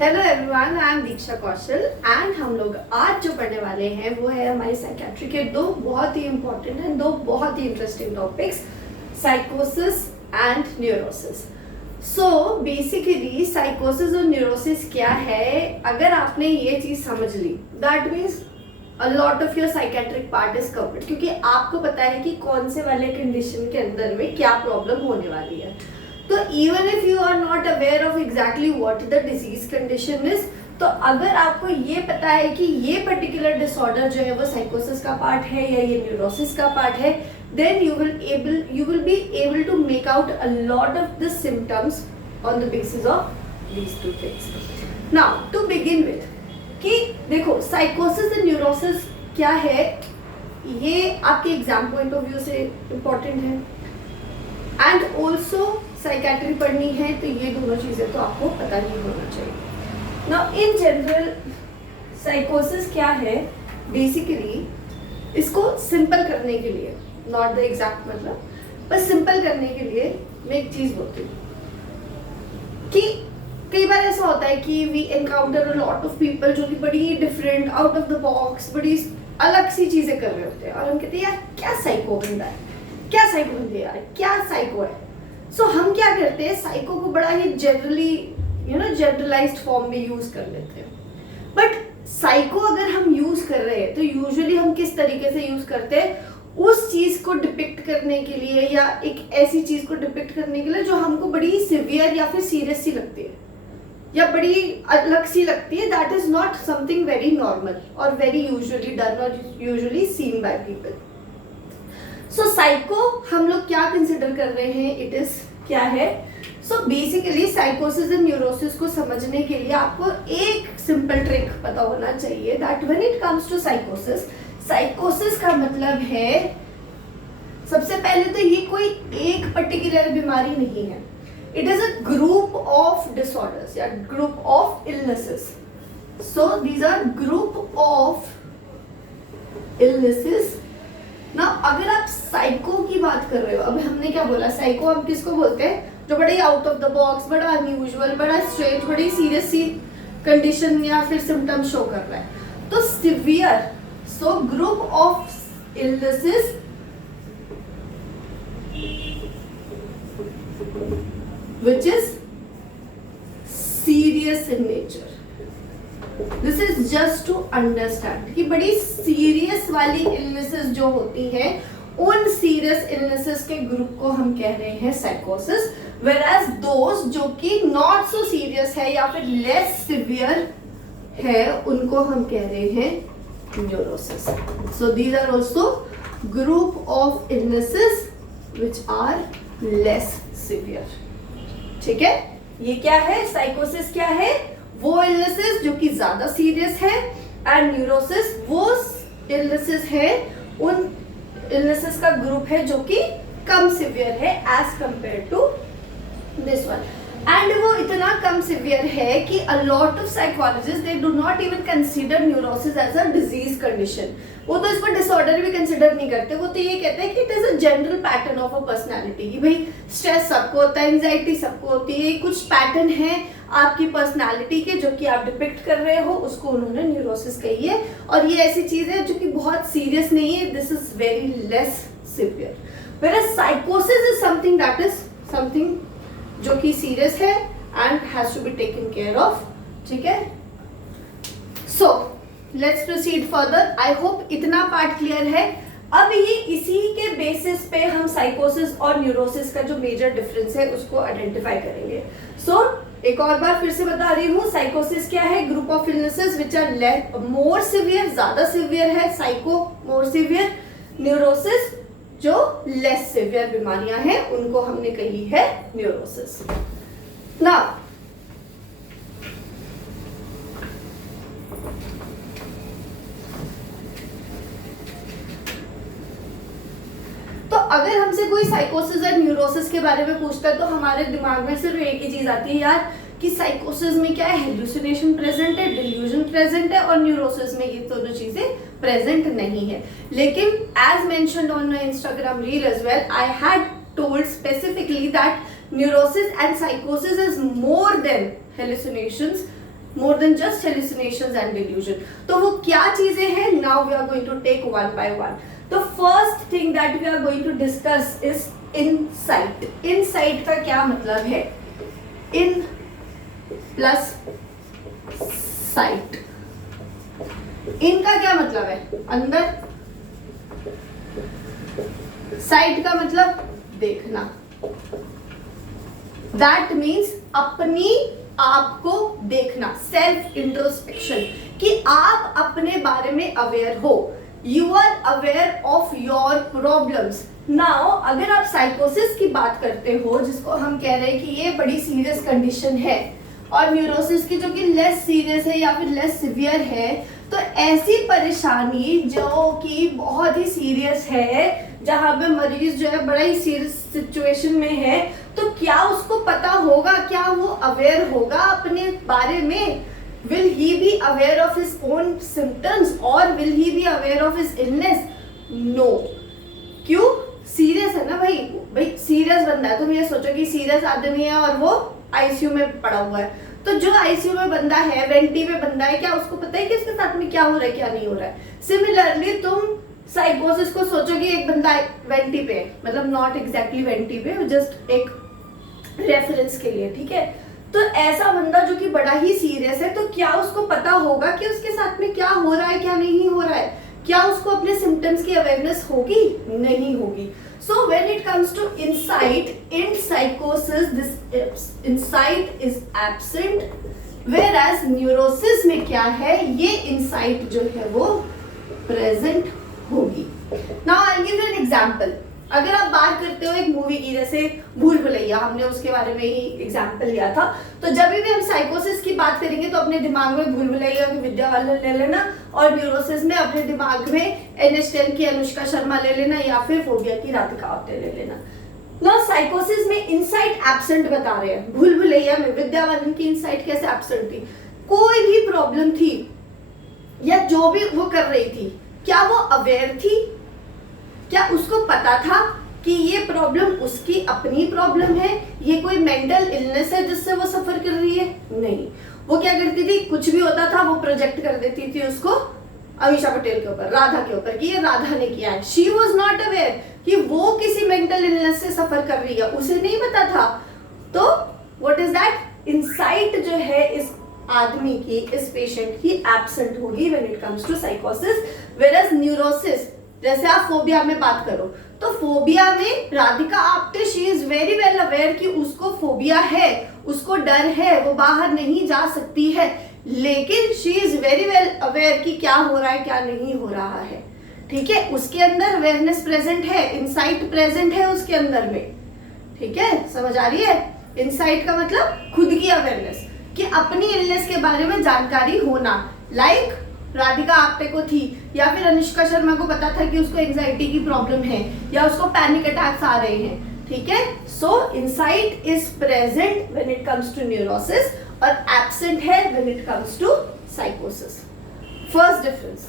Hello everyone, I am Diksha Kaushal and हम लोग आज जो पढ़ने वाले हैं वो है हमारी साइकेट्री के दो बहुत ही इंपॉर्टेंट एंड दो बहुत ही इंटरेस्टिंग टॉपिक्स, साइकोसिस एंड न्यूरोसिस। सो बेसिकली साइकोसिस और न्यूरोसिस क्या है, अगर आपने ये चीज समझ ली that means a lot of your psychiatric part is covered, क्योंकि आपको पता है कि कौन से वाले कंडीशन के अंदर में क्या प्रॉब्लम होने वाली है। तो even if you are not aware of exactly what the disease condition is, तो अगर आपको ये पता है कि ये पर्टिकुलर डिसऑर्डर जो है वो साइकोसिस का पार्ट है या ये न्यूरोसिस का पार्ट है, then you will be able to make out a lot of the symptoms on the basis of these two things. Now to begin with, कि देखो साइकोसिस एंड न्यूरोसिस क्या है, ये आपके एग्जाम पॉइंट ऑफ व्यू से important है and also psychiatry पढ़नी है तो ये दोनों चीजें तो आपको पता ही होना चाहिए। नाउ इन जनरल साइकोसिस क्या है, बेसिकली इसको सिंपल करने के लिए, नॉट द एग्जैक्ट मतलब, बस सिंपल करने के लिए मैं एक चीज बोलती हूँ कि कई बार ऐसा होता है कि we encounter a lot of people जो कि बड़ी different, out of the box, बड़ी अलग सी चीजें कर रहे होते हैं और हम कहते हैं यार क्या साइको बंदा है, क्या साइको बंदे यार, क्या साइको है। सो हम क्या करते हैं, साइको को बड़ा ही जनरली जनरलाइज्ड फॉर्म में यूज कर लेते हैं। बट साइको अगर हम यूज कर रहे हैं तो यूजुअली हम किस तरीके से यूज करते हैं, उस चीज को डिपिक्ट करने के लिए या एक ऐसी चीज को डिपिक्ट करने के लिए जो हमको बड़ी सिवियर या फिर सीरियस सी लगती है या बड़ी अलग सी लगती है, that is not something very normal और वेरी यूजुअली डन और usually scene by people. So psycho हम लोग क्या कंसिडर कर रहे हैं, इट इज क्या है। सो बेसिकली साइकोसिस एंड न्यूरोसिस को समझने के लिए आपको एक सिंपल ट्रिक पता होना चाहिए, that when it comes to साइकोसिस, साइकोसिस का मतलब है सबसे पहले तो ये कोई एक पर्टिकुलर बीमारी नहीं है, it is a group of disorders या group of illnesses. So these are group of illnesses. ना अगर आप साइको की बात कर रहे हो, अब हमने क्या बोला, साइको हम किसको बोलते हैं, जो बड़े आउट ऑफ द बॉक्स, बड़ा अनयूजुअल, बड़ा स्ट्रेंज, बड़ी सीरियस सी कंडीशन या फिर सिम्टम शो कर रहा है। तो severe, so group of illnesses which is serious in nature. This is just to understand कि बड़ी सीरियस वाली इलनेसेस जो होती हैं, उन सीरियस इलनेसेस के ग्रुप को हम कह रहे हैं साइकोसिस, whereas those जो कि नॉट सो सीरियस है या फिर लेस सिवियर है, उनको हम कह रहे हैं neurosis. So these are also group of illnesses which are less severe. ठीक है, ये क्या है, साइकोसिस क्या है, वो इलनेसेस जो कि ज्यादा सीरियस है एंड न्यूरोसिस वो इलनेसेस है, उन इलनेसेस का ग्रुप है जो कि कम सिवियर है as compare to this one. And वो इतना कम सिवियर है कि a lot of psychologist they do not even consider neurosis as a disease condition. वो तो इसको डिसऑर्डर भी कंसीडर नहीं करते, वो तो ये कहते हैं कि it is a general pattern of a personality, कि भाई स्ट्रेस सबको होता है, एंजाइटी सबको होती है, कुछ पैटर्न है आपकी पर्सनालिटी के जो कि आप डिपिक्ट कर रहे हो, उसको उन्होंने न्यूरोसिस कही है। और ये ऐसी चीज है जो कि बहुत सीरियस नहीं है, this is very less severe. Whereas साइकोसिस is something that is something जो कि सीरियस है and has to be taken care of. ठीक है, so let's proceed further. I hope इतना पार्ट क्लियर है। अब ये इसी के बेसिस पे हम साइकोसिस और न्यूरोसिस का जो मेजर डिफरेंस है उसको आइडेंटिफाई करेंगे। सो एक और बार फिर से बता रही हूँ, साइकोसिस क्या है, group of illnesses which are more severe, ज्यादा सिवियर है, साइको मोर सिवियर, न्यूरोसिस जो लेस सिवियर बीमारियां हैं उनको हमने कही है न्यूरोसिस। नाउ तो अगर हमसे कोई साइकोसिस और न्यूरोसिस के बारे में पूछता है तो हमारे दिमाग में सिर्फ एक ही चीज आती है यार कि साइकोसिस में क्या है, हेलुसिनेशन प्रेजेंट है, डिल्यूजन प्रेजेंट है, और न्यूरोसिस में ये दोनों चीजें प्रेजेंट नहीं है। लेकिन as mentioned on my Instagram reel as well, I had told specifically that neurosis and psychosis is more than hallucinations, more than just hallucinations and delusion. तो वो क्या चीजें हैं? Now we are going to take one by one. The first thing that we are going to discuss is insight. Insight का क्या मतलब है? In plus sight. इनका क्या मतलब है? अंदर. साइट का मतलब देखना. दैट मीन्स अपनी आप को देखना, सेल्फ इंट्रोस्पेक्शन, कि आप अपने बारे में अवेयर हो. You are aware of your problems. Now अगर आप साइकोसिस की बात करते हो, जिसको हम कह रहे हैं कि ये बड़ी सीरियस कंडीशन है, और न्यूरोसिस की जो कि लेस सीरियस है या फिर लेस सिवियर है, तो ऐसी परेशानी जो कि बहुत ही सीरियस है, जहाँ पे मरीज जो है बड़ा ही सीरियस सिचुएशन में है, तो क्या उसको पता होगा? क्या वो अवेयर होगा अपने बारे में? Will he be aware of his own symptoms और will he be aware of his illness? No. क्यों? सीरियस है ना भाई सीरियस बंदा है. तुम ये सोचो कि सीरियस आदमी है और वो आईसीयू में पड़ा हुआ है, तो जो आईसीयू में बंदा है, वेंटी में बंदा है, क्या उसको पता है कि उसके साथ में क्या हो रहा है, क्या नहीं हो रहा है? सिमिलरली तुम साइकोसिस को सोचो कि एक बंदा वेंटी पे, मतलब नॉट एग्जैक्टली वेंटी पे, जस्ट एक रेफरेंस के लिए, ठीक है? तो ऐसा बंदा जो कि बड़ा ही सीरियस है, तो क्या उसको पता होगा कि उसके साथ में क्या हो रहा है, क्या नहीं हो रहा है? क्या उसको अपने सिम्टम्स की अवेयरनेस होगी? नहीं होगी. So when it comes to insight, in psychosis this insight is absent, whereas neurosis में क्या है? ये insight जो है वो present होगी. Now I'll give you an example. अगर आप बात करते हो एक मूवी की, जैसे भूल भुलैया, हमने उसके बारे में ही एग्जाम्पल लिया था, तो जब भी हम साइकोसिस की बात करेंगे तो अपने दिमाग में भूल भुलैया की विद्या बालन ले लेना, और न्यूरोसिस में अपने दिमाग में NH10 की अनुष्का शर्मा ले लेना, या फिर फोबिया की राधिका आप्टे ले लेना. ना साइकोसिस में इनसाइट एब्सेंट बता रहे हैं. भूल भुलैया में विद्या बालन की इनसाइट कैसे एब्सेंट थी? कोई भी प्रॉब्लम थी या जो भी वो कर रही थी, क्या वो अवेयर थी? क्या उसको पता था कि ये प्रॉब्लम उसकी अपनी प्रॉब्लम है, ये कोई मेंटल इलनेस है जिससे वो सफर कर रही है? नहीं. वो क्या करती थी? कुछ भी होता था वो प्रोजेक्ट कर देती थी उसको अमीषा पटेल के ऊपर, राधा के ऊपर, कि ये राधा ने किया है. शी वॉज नॉट अवेयर कि वो किसी मेंटल इलनेस से सफर कर रही है, उसे नहीं पता था. तो व्हाट इज दैट? इनसाइट जो है इस आदमी की, इस पेशेंट की एब्सेंट होगी व्हेन इट कम्स टू साइकोसिस. वेयरएज न्यूरोसिस, जैसे आप फोबिया में बात करो, तो फोबिया में Radhika Apte she is very well aware कि उसको फोबिया है, उसको डर है, वो बाहर नहीं जा सकती है, लेकिन she is very well aware कि क्या हो रहा है, क्या नहीं हो रहा है. ठीक है, उसके अंदर अवेयरनेस प्रेजेंट है, इनसाइट प्रेजेंट है उसके अंदर में. ठीक है, समझ आ रही है? इनसाइट का मतलब खुद की अवेयरनेस, कि अपनी इलनेस के बारे में जानकारी होना. लाइक राधिका आप्टे को थी, या फिर अनुष्का शर्मा को पता था कि उसको एंजाइटी की प्रॉब्लम है, या उसको पैनिक अटैक्स आ रहे हैं. ठीक है, so insight is present when it comes to neurosis और एब्सेंट है व्हेन इट कम्स टू साइकोसिस. First difference.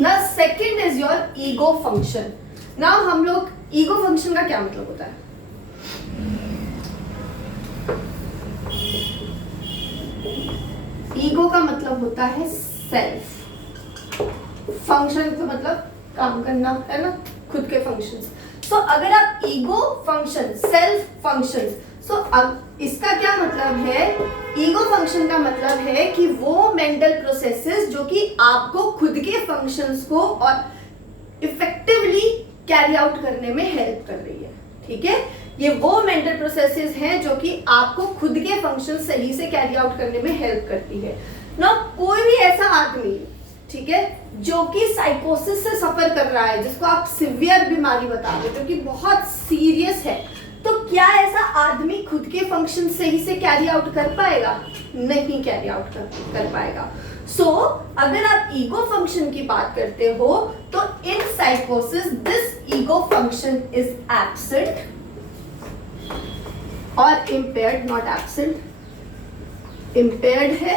ना second is your ego function. Now हम लोग, ईगो फंक्शन का क्या मतलब होता है? ईगो का मतलब होता है सेल्फ. फंक्शन का मतलब काम करना, है ना, खुद के फंक्शंस. सो अगर आप ईगो फंक्शन, सेल्फ फंक्शंस, सो अब इसका क्या मतलब है? ईगो फंक्शन का मतलब है कि वो मेंटल प्रोसेसेस जो कि आपको खुद के फंक्शंस को और इफेक्टिवली कैरी आउट करने में हेल्प कर रही है. ठीक है, ये वो मेंटल प्रोसेसेस हैं जो कि आपको खुद के फंक्शन सही से कैरी आउट करने में हेल्प करती है ना. कोई भी ऐसा आदमी, ठीक है, जो कि साइकोसिस से सफर कर रहा है, जिसको आप सिवियर बीमारी बता रहे हो, जो कि बहुत सीरियस है, तो क्या ऐसा आदमी खुद के फंक्शन सही से कैरी आउट कर पाएगा? नहीं कैरी आउट कर पाएगा. सो अगर आप ईगो फंक्शन की बात करते हो, तो इन साइकोसिस this ego function is absent और इम्पेयर्ड, नॉट एब्सेंट. इम्पेयर्ड है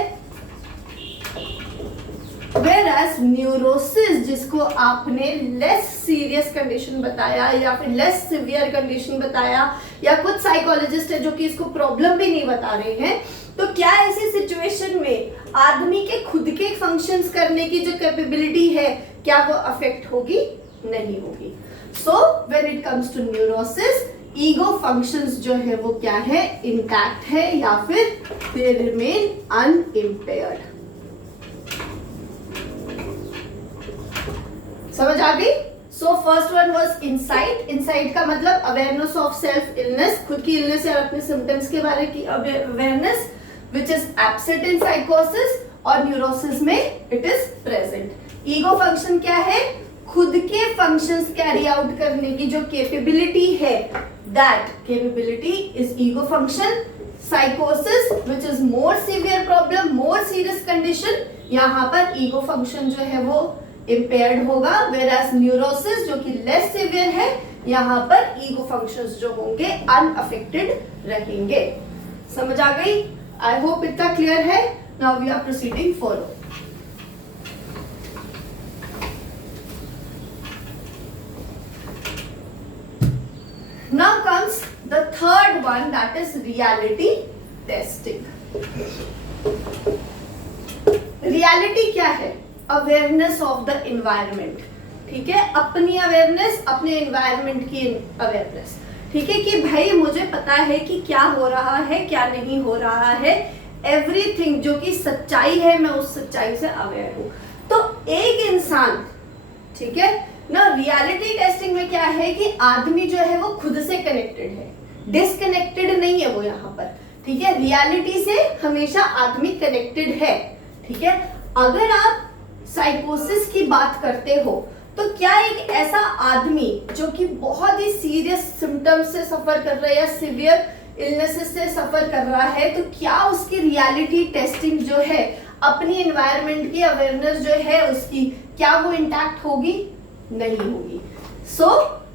Whereas न्यूरोसिस जिसको आपने लेस सीरियस कंडीशन बताया या फिर लेस सिवियर कंडीशन बताया, या कुछ साइकोलॉजिस्ट है जो कि इसको प्रॉब्लम भी नहीं बता रहे हैं, तो क्या ऐसी सिचुएशन में आदमी के खुद के फंक्शंस करने की जो कैपेबिलिटी है क्या वो अफेक्ट होगी? नहीं होगी। So when it comes to neurosis, ego functions जो है वो क्या है? इंटैक्ट है या फिर दे रिमेन अनइम्पेयर्ड। समझ आ गई? So first one was insight. Insight का मतलब अवेयरनेस ऑफ सेल्फ इलनेस, खुद की इलनेस या अपने सिम्टम्स के बारे की awareness, which is absent in साइकोसिस, और न्यूरोसिस में it is present. Ego function क्या है? खुद के फंक्शंस कैरी आउट करने की जो कैपेबिलिटी है, that capability is ego function. साइकोसिस which is more severe problem, more serious condition, यहाँ पर ईगो फंक्शन जो है वो इम्पेयर्ड होगा। वेरास न्यूरोसिस जो कि लेस सीवियर है, यहाँ पर ईगो फंक्शंस जो होंगे अनअफेक्टेड रहेंगे। समझ आ गई? आई होप इतना क्लियर है। Now we are proceeding follow. Now comes the third one, that is reality testing. Reality क्या है? Awareness of the environment. ठीक है, अपनी अवेयरनेस, अपने एनवायरनमेंट की अवेयरनेस। ठीक है कि भाई मुझे पता है कि क्या हो रहा है, क्या नहीं हो रहा है, एवरीथिंग जो कि सच्चाई है, मैं उस सच्चाई से अवेयर हूं। तो एक इंसान, ठीक है ना, रियलिटी टेस्टिंग में क्या है कि आदमी जो है वो खुद से कनेक्टेड है, डिसकनेक्टेड नहीं है वो यहाँ पर। ठीक है, रियलिटी से हमेशा आदमी कनेक्टेड है। ठीक है, अगर आप साइकोसिस की बात करते हो तो क्या एक ऐसा आदमी जो कि बहुत ही सीरियस सिम्टम्स से सफर कर रहा है या सिवियर इलनेसेस से सफर कर रहा है, तो क्या उसकी रियलिटी टेस्टिंग जो है, अपनी एनवायरनमेंट की अवेयरनेस जो है उसकी, क्या वो इंटैक्ट होगी? नहीं होगी। सो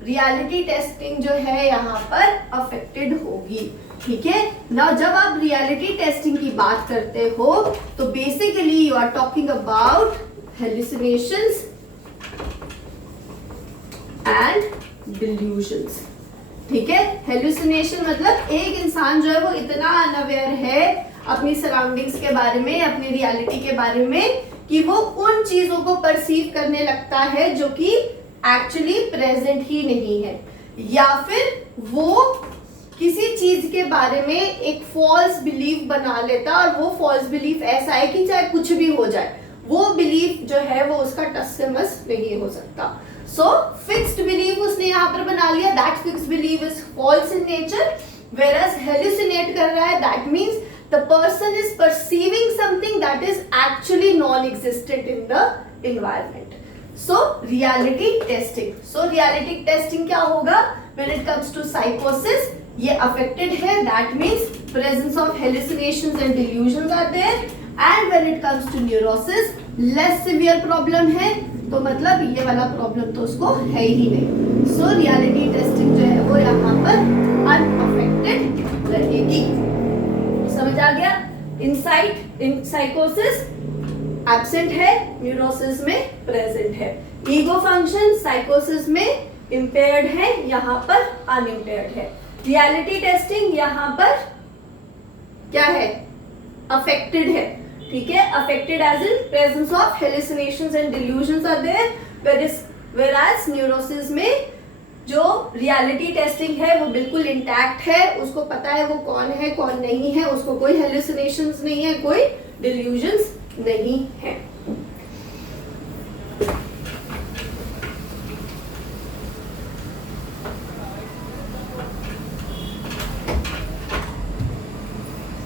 रियलिटी टेस्टिंग जो है यहाँ पर अफेक्टेड होगी। ठीक है ना, जब आप रियलिटी टेस्टिंग की बात करते हो तो basically you are talking about hallucinations and delusions. ठीक है, हेलुसिनेशन मतलब एक इंसान जो है वो इतना अनअवेयर है अपनी सराउंडिंग्स के बारे में, अपनी रियलिटी के बारे में, कि वो उन चीजों को परसीव करने लगता है जो कि एक्चुअली प्रेजेंट ही नहीं है, या फिर वो किसी चीज के बारे में एक फॉल्स बिलीफ बना लेता, और वो फॉल्स बिलीफ ऐसा है कि चाहे कुछ भी हो जाए, वो बिलीफ जो है वो उसका टस से मस नहीं हो सकता। सो फिक्स्ड बिलीफ उसने यहाँ पर बना लिया, that fixed belief is falls in nature. Whereas hallucinate कर रहा है, that means the person is perceiving something that is actually non-existent in the environment. So reality testing. So reality testing क्या होगा? When it comes to psychosis, ये affected है, that means presence of hallucinations and delusions are there. And when it comes to neurosis, less severe problem है, तो मतलब ये वाला problem तो उसको है ही नहीं। So reality testing जो है वो यहाँ पर unaffected रहेगी। समझ आ गया? इनसाइट इन साइकोसिस एब्सेंट है, न्यूरोसिस में प्रेजेंट है। ईगो फंक्शन साइकोसिस में इंपेयर्ड है, यहाँ पर अनइम्पेयर्ड है। रियलिटी टेस्टिंग यहाँ पर क्या है? अफेक्टेड है। ठीक है, affected as in presence of hallucinations and delusions are there, whereas neurosis में जो रियलिटी टेस्टिंग है वो बिल्कुल इंटैक्ट है, उसको पता है वो कौन है कौन नहीं है, उसको कोई हेलुसिनेशंस नहीं है, कोई डिल्यूजन्स नहीं है।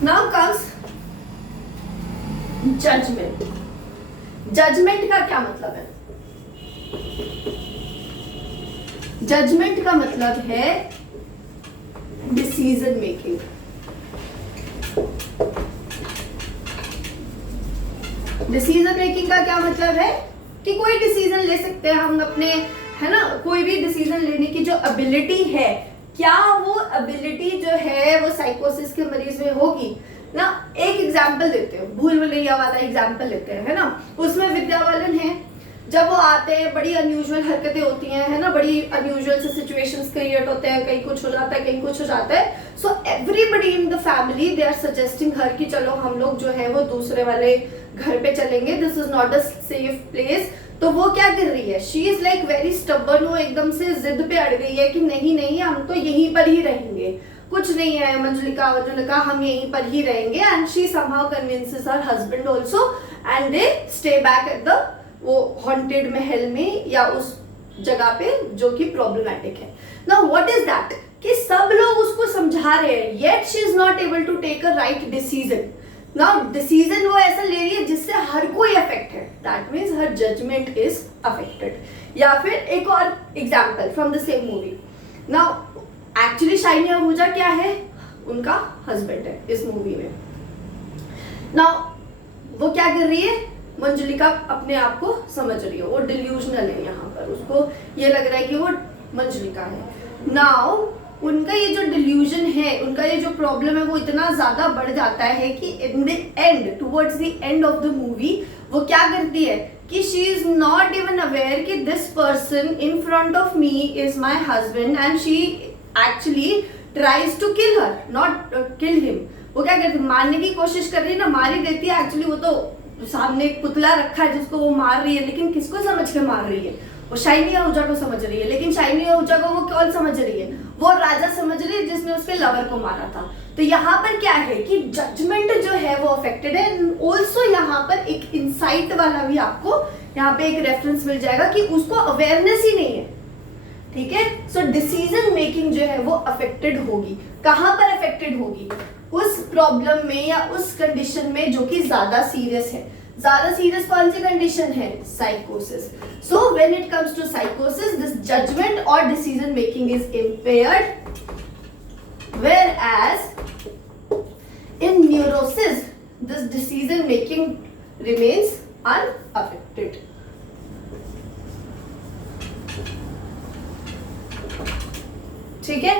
Now comes judgement. जजमेंट का क्या मतलब है? जजमेंट का मतलब है डिसीजन मेकिंग। डिसीजन मेकिंग का क्या मतलब है कि कोई डिसीजन ले सकते हैं हम अपने, है ना, कोई भी डिसीजन लेने की जो एबिलिटी है, क्या वो एबिलिटी जो है वो साइकोसिस के मरीज में होगी? ना। एक एग्जाम्पल देते हैं, भूल भुलैया वाला एग्जाम्पल लेते हैं, है ना। उसमें विद्या बालन है, जब वो आते हैं बड़ी अनयूजुअल हरकतें होती हैं, है ना, बड़ी अनयूजुअल से सिचुएशंस क्रिएट होते हैं, कहीं कुछ हो जाता है, कहीं कुछ हो जाता है। So everybody in the family they are suggesting her कि चलो हम लोग जो है वो दूसरे वाले घर पे चलेंगे, this is not a safe place. तो वो क्या कर रही है, she is like very stubborn, वो एकदम से जिद पे अड़ गई है कि नहीं नहीं हम तो यहीं पर ही रहेंगे, कुछ नहीं है मंजुलिका वजुलिका, हम यहीं पर ही रहेंगे। And she somehow convinces her husband also and they stay back at the वो हॉन्टेड महल में या उस जगह पे जो कि प्रॉब्लमैटिक है। नाउ व्हाट इज दैट कि सब लोग उसको समझा रहे हैं, yet she is not able to take a right decision. Now decision वो ऐसा ले रही है जिससे हर कोई अफेक्ट है, दैट मीन्स हर जजमेंट इज अफेक्टेड। या फिर एक और example from the same movie. Now actually Shiney Ahuja क्या है, उनका हस्बैंड है इस मूवी में। नाउ वो क्या कर रही है, मंजुलिका अपने आप को समझ रही है, वो डिल्यूजनल है, यहाँ पर उसको ये लग रहा है कि वो मंजुलिका है। नाउ उनका ये जो डिल्यूजन है, उनका ये जो प्रॉब्लम है वो इतना ज्यादा बढ़ जाता है कि in the end, towards the end of the movie, वो क्या करती है कि she is not even aware कि this person in front of me is my husband and she actually tries to kill her, not kill him. वो क्या करती है, मारने की कोशिश कर रही है ना, मार ही देती है। एक्चुअली वो तो सामने एक पुतला रखा है जिसको वो मार रही है, लेकिन किसको समझ के मार रही है, वो शाइनी आहूजा को समझ रही है। लेकिन शाइनी आहूजा को वो कौन समझ रही है, वो राजा समझ रही है जिसने उसके लवर को मारा था। तो यहाँ पर क्या है कि जजमेंट जो है वो अफेक्टेड है। ऑल्सो यहाँ पर एक इंसाइट वाला भी आपको यहाँ पे एक रेफरेंस मिल जाएगा कि उसको अवेयरनेस ही नहीं है, ठीक है। सो डिसीजन मेकिंग जो है वो अफेक्टेड होगी। कहाँ पर अफेक्टेड होगी, उस प्रॉब्लम में या उस कंडीशन में जो कि ज्यादा सीरियस है। ज्यादा सीरियस कौन सी कंडीशन है, साइकोसिस। सो when it comes to साइकोसिस, this judgement और decision making is impaired, whereas in neurosis this decision making remains unaffected. ठीक है।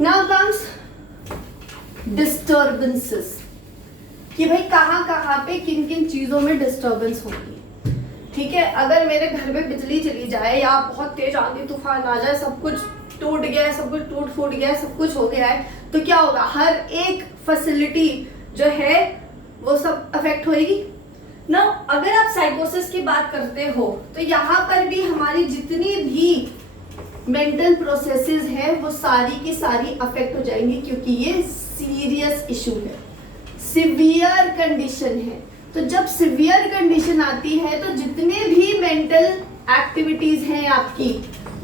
Now comes disturbances, कि भाई कहाँ कहाँ पे किन किन चीजों में डिस्टर्बेंस होगी। ठीक है, अगर मेरे घर में बिजली चली जाए या बहुत तेज आंधी तूफान आ जाए, सब कुछ टूट गया है, सब कुछ टूट फूट गया है, सब कुछ हो गया है, तो क्या होगा, हर एक फैसिलिटी जो है वो सब अफेक्ट होगी ना। अगर आप साइकोसिस की बात करते हो तो यहाँ पर भी हमारी जितनी भी मेंटल प्रोसेसेस है वो सारी की सारी अफेक्ट हो जाएंगी, क्योंकि ये सीरियस इशू है, सिवियर कंडीशन है। तो जब सिवियर कंडीशन आती है तो जितने भी मेंटल एक्टिविटीज हैं आपकी,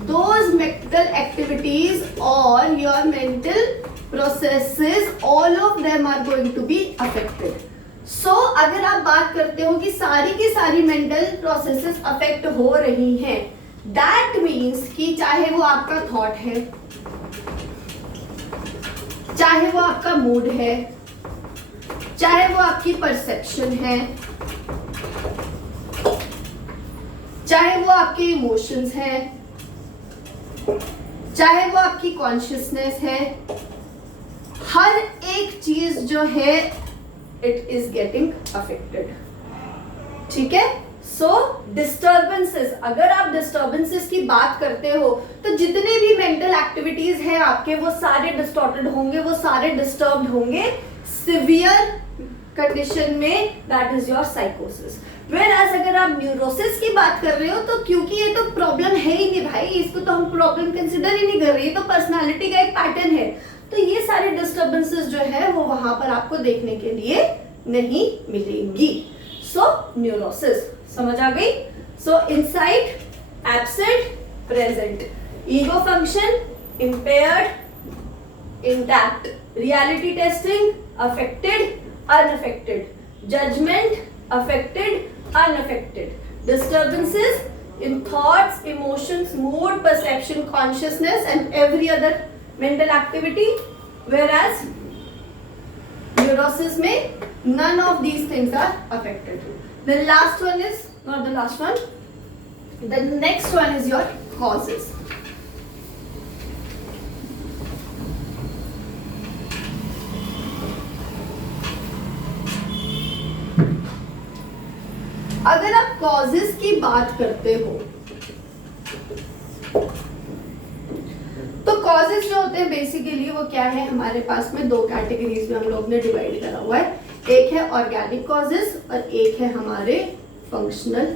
दोज मेंटल एक्टिविटीज और your mental processes, all of them are going to be affected. So अगर आप बात करते हो कि सारी की सारी मेंटल प्रोसेसेस अफेक्ट हो रही हैं, दैट मीन्स कि चाहे वो आपका थॉट है, चाहे वो आपका मूड है, चाहे वो आपकी परसेप्शन है, चाहे वो आपके इमोशंस हैं, चाहे वो आपकी कॉन्शियसनेस है, हर एक चीज जो है इट इज गेटिंग अफेक्टेड। ठीक है। सो डिस्टर्बेंसेस, अगर आप डिस्टर्बेंसेस की बात करते हो तो जितने भी मेंटल एक्टिविटीज हैं आपके वो सारे डिस्टॉर्टेड होंगे, वो सारे डिस्टर्ब्ड होंगे सिवियर कंडीशन में, दैट इज योर साइकोसिस। Whereas अगर आप न्यूरोसिस की बात कर रहे हो तो क्योंकि ये तो प्रॉब्लम है ही नहीं भाई, इसको तो हम प्रॉब्लम कंसिडर ही नहीं कर रहे, तो पर्सनालिटी का एक पैटर्न है, तो ये सारे डिस्टर्बेंसेस जो है वो वहां पर आपको देखने के लिए नहीं मिलेंगी। सो न्यूरोसिस समझ आ गई। So insight, absent, present, ego function impaired, intact, reality testing affected, unaffected, judgment affected, unaffected, disturbances in thoughts, emotions, mood, perception, consciousness and every other mental activity, whereas neurosis में none of these things are affected. The last one is not the last one, the next one is your causes. Causes की बात करते हो तो causes जो होते हैं basically वो क्या है, हमारे पास में दो कैटेगरीज में हम लोग ने डिवाइड करा हुआ है, एक है ऑर्गेनिक कॉजेस और एक है हमारे फंक्शनल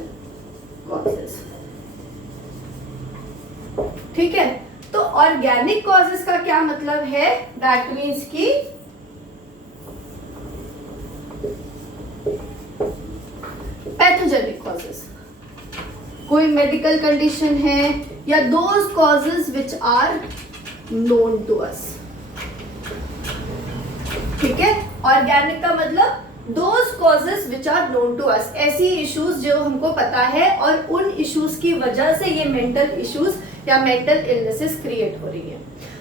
कॉजेस। ठीक है, तो ऑर्गेनिक कॉजेस का क्या मतलब है, दैट मीन्स कि पैथोजेनिक कॉजेस, कोई मेडिकल कंडीशन है या those causes which are known to us. ठीक है, ऑर्गेनिक का मतलब those causes which are known to us, ऐसी इश्यूज जो हमको पता है और उन इश्यूज की वजह से ये मेंटल इश्यूज या मेंटल इलनेसेस क्रिएट हो रही है।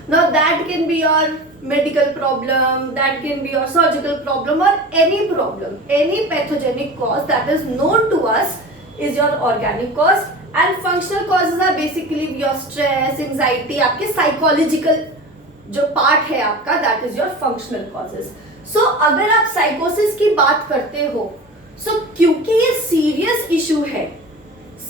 Now that can be your medical problem, that can be your surgical problem or any problem, any pathogenic cause that is known to us is your organic cause, and functional causes are basically your stress, anxiety, आपके psychological जो part है आपका, that is your functional causes. So अगर आप psychosis की बात करते हो, so क्योंकि ये serious issue है,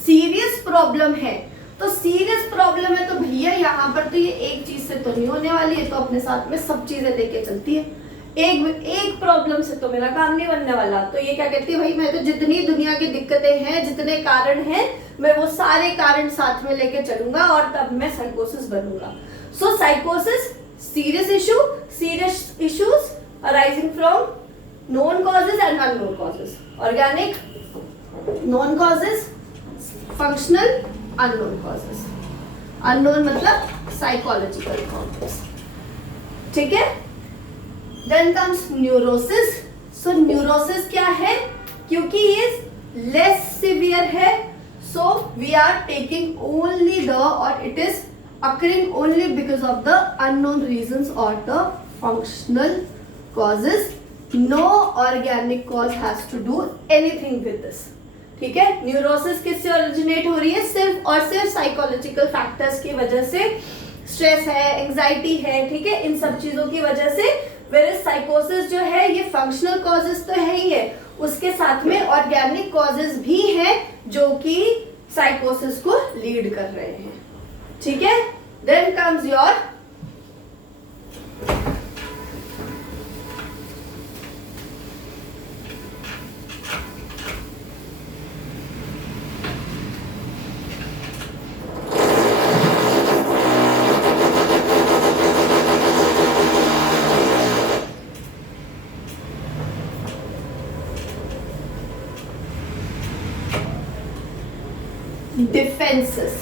serious problem है, तो सीरियस प्रॉब्लम है तो भैया यहाँ पर तो ये एक चीज से तो नहीं होने वाली है, तो अपने साथ में सब चीजें लेके चलती है। एक प्रॉब्लम से तो मेरा काम नहीं बनने वाला, तो ये क्या कहती है, भाई मैं तो जितनी दुनिया की दिक्कतें हैं, जितने कारण हैं, मैं वो सारे कारण साथ में लेके चलूंगा और तब मैं साइकोसिस बनूंगा। सो साइकोसिस serious issues arising from known causes and unknown causes, organic known causes, functional unknown causes. Unknown मतलब साइकोलॉजिकल कॉजेस। ठीक है, then comes neurosis. So neurosis क्या है, क्योंकि ये लेस सिवियर है, so we are taking only the और it is occurring only because of the unknown reasons और the functional causes. No organic cause has to do anything with this. ठीक है, neurosis किससे ओरिजिनेट हो रही है, सिर्फ और सिर्फ साइकोलॉजिकल फैक्टर्स की वजह से, स्ट्रेस है, एंजाइटी है, ठीक है, इन सब चीजों की वजह से। वेयर साइकोसिस जो है ये फंक्शनल कॉजेस तो है ही है, उसके साथ में ऑर्गेनिक कॉजेस भी हैं जो कि साइकोसिस को लीड कर रहे हैं। ठीक है, देन कम्स योर defenses